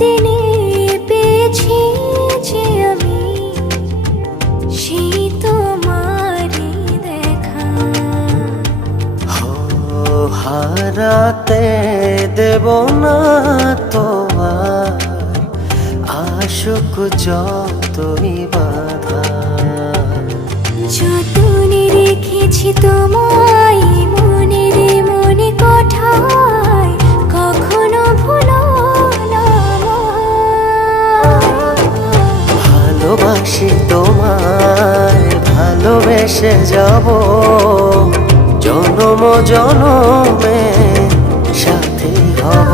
দিনে পেয়েছি যে আমি সেই তোমারই দেখা। হারাতে দেব না তোমার আশুক যতই বাধা। যতনে রেখেছি তোমায় মনের মনে কোঠায়, কখনো ভুলো না আমায়। ভালোবাসি তোমায়, ভালোবেসে যাব জনম জনমে সাথী হব।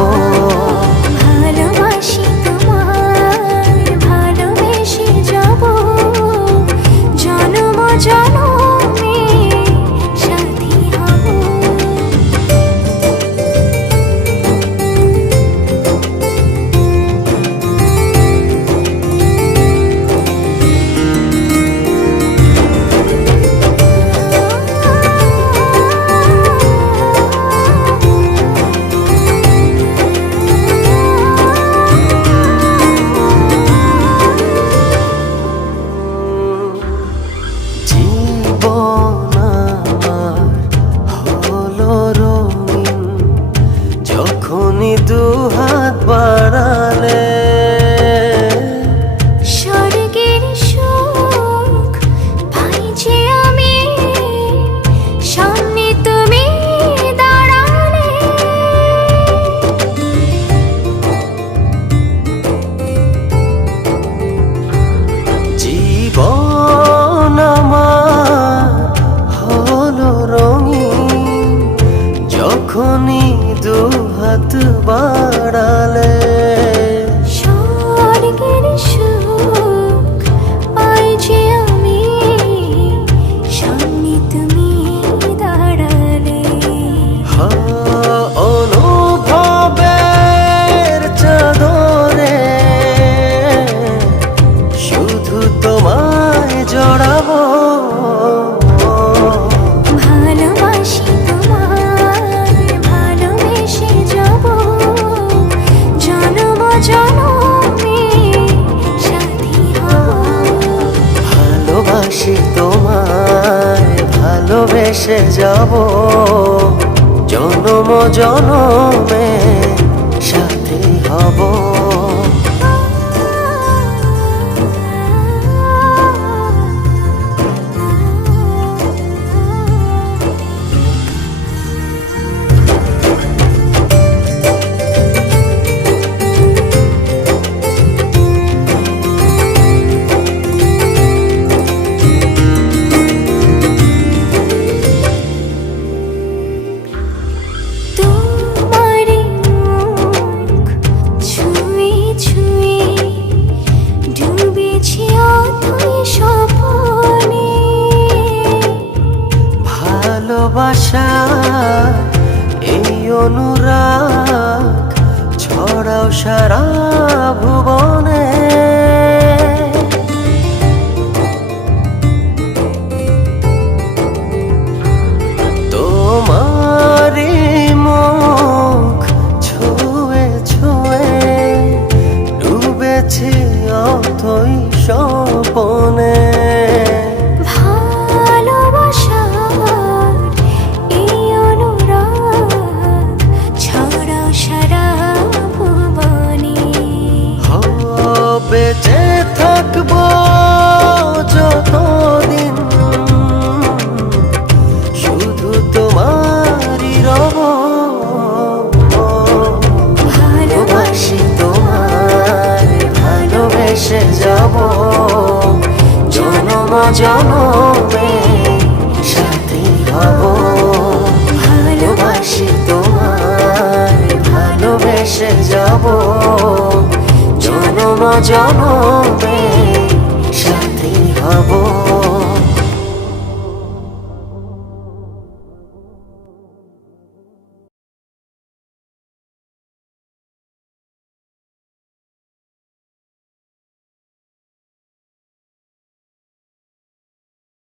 ভালোবাসি তোমায়, ভালোবেসে যাব জনম জনমে সাথী হব। জীবন আমার হলো রঙিন যখনই দুহাত বাড়ালে। স্বর্গের সুখ পাই যে আমি সামনে তুমি দাঁড়ালে। জীবন আমার হলো রঙিন যখনই দুহাত বাড়ালে। স্বর্গের সুখ পাই যে আমি সামনে তুমি দাঁড়ালে। অনুভবের চাদরে শুধু তোমায় জড়াবো। ভালোবাসি তোমায়, ভালোবেসে যাব জনম জনমে সাথী হব। ভালোবাসি তোমায়, ভালোবেসে যাব জনম জনমে সাথী হব। তোমার মুখ ছুঁয়ে ছুঁয়ে ডুবেছি অথই স্বপ্নে। ভালোবাসা এই অনুরাগ ছড়াও সারা ভুবনে। তোমারি মুখ ছুঁয়ে ছুঁয়ে ডুবেছি অথই স্বপনে। ভালোবাসার এই অনুরাগ ছড়াও সারা ভুবনে। বেঁচে থাকবো যতদিন শুধু তোমারই রব। ভালোবাসি তোমায়, ভালোবেসে যাব জনম জনমে সাথী হব। ভালোবাসি তোমায়, ভালোবেসে যাব জনম জনমে সাথী হব।